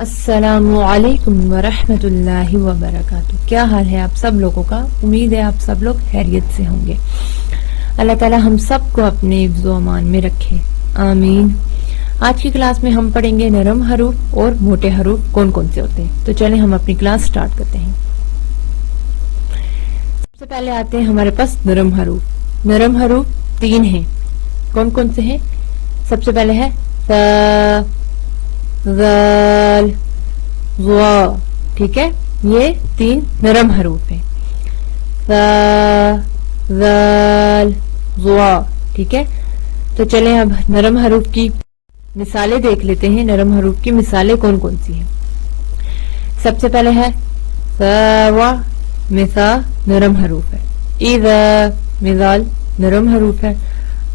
السلام علیکم ورحمۃ اللہ وبرکاتہ. کیا حال ہے آپ سب لوگوں کا؟ امید ہے آپ سب لوگ خیریت سے ہوں گے. اللہ تعالی ہم سب کو اپنے حفظ و امان میں رکھے، آمین. آج کی کلاس میں ہم پڑھیں گے نرم حروف اور موٹے حروف کون کون سے ہوتے ہیں. تو چلیں ہم اپنی کلاس سٹارٹ کرتے ہیں. سب سے پہلے آتے ہیں ہمارے پاس نرم حروف. نرم حروف 3 ہیں. کون کون سے ہیں؟ سب سے پہلے ہے ث، ذال، ظا. ٹھیک ہے، یہ 3 نرم حروف ہیں. ث، ذال، ظا. ٹھیک ہے، تو چلیں اب نرم حروف کی مثالیں دیکھ لیتے ہیں. نرم حروف کی مثالیں کون کون سی ہیں؟ سب سے پہلے ہے ثا، مثا نرم حروف ہے. اذا، مثال نرم حروف ہے.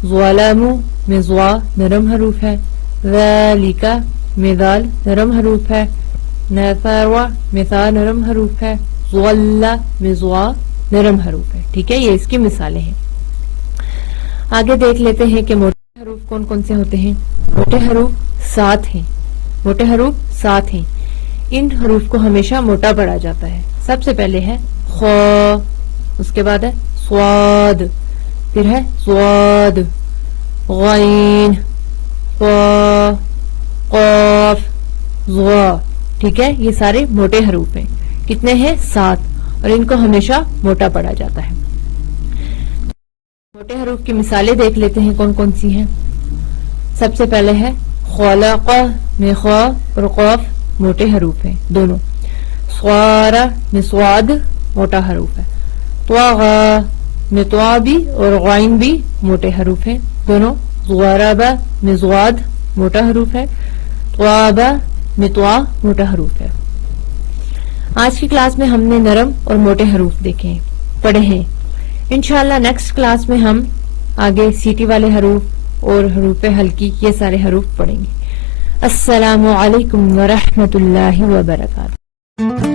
ظلم، مزوا نرم حروف ہے. ذالک، مثال نرم حروف ہے. نفر، مثا نرم حروف ہے. ظل، مزوا نرم حروف ہے. ٹھیک ہے، یہ اس کی مثالیں ہیں. آگے دیکھ لیتے ہیں کہ موٹے حروف کون کون سے ہوتے ہیں. موٹے حروف 7 ہیں. موٹے حروف 7 ہیں. ان حروف کو ہمیشہ موٹا پڑھا جاتا ہے. سب سے پہلے ہے خ، اس کے بعد ہے صاد، پھر ہے صاد، غین، طا، قاف، ظا. ٹھیک ہے، یہ سارے موٹے حروف ہیں. کتنے ہیں؟ 7، اور ان کو ہمیشہ موٹا پڑھا جاتا ہے. موٹے حروف کی مثالیں دیکھ لیتے ہیں کون کون سی ہیں. سب سے پہلے ہے خلق، میں خ اور قاف موٹے حروف ہیں دونوں. صار، میں صاد موٹا حروف ہے. طغى، میں طا بھی اور غین بھی موٹے حروف ہیں دونوں. ضرب، میں ضاد موٹا حروف ہے. طاب، میں طا موٹا حروف ہے. آج کی کلاس میں ہم نے نرم اور موٹے حروف دیکھے، پڑھے ہیں. انشاءاللہ نیکسٹ کلاس میں ہم آگے سیٹی والے حروف اور حروف ہلکی یہ سارے حروف پڑھیں گے. السلام علیکم ورحمۃ اللہ وبرکاتہ.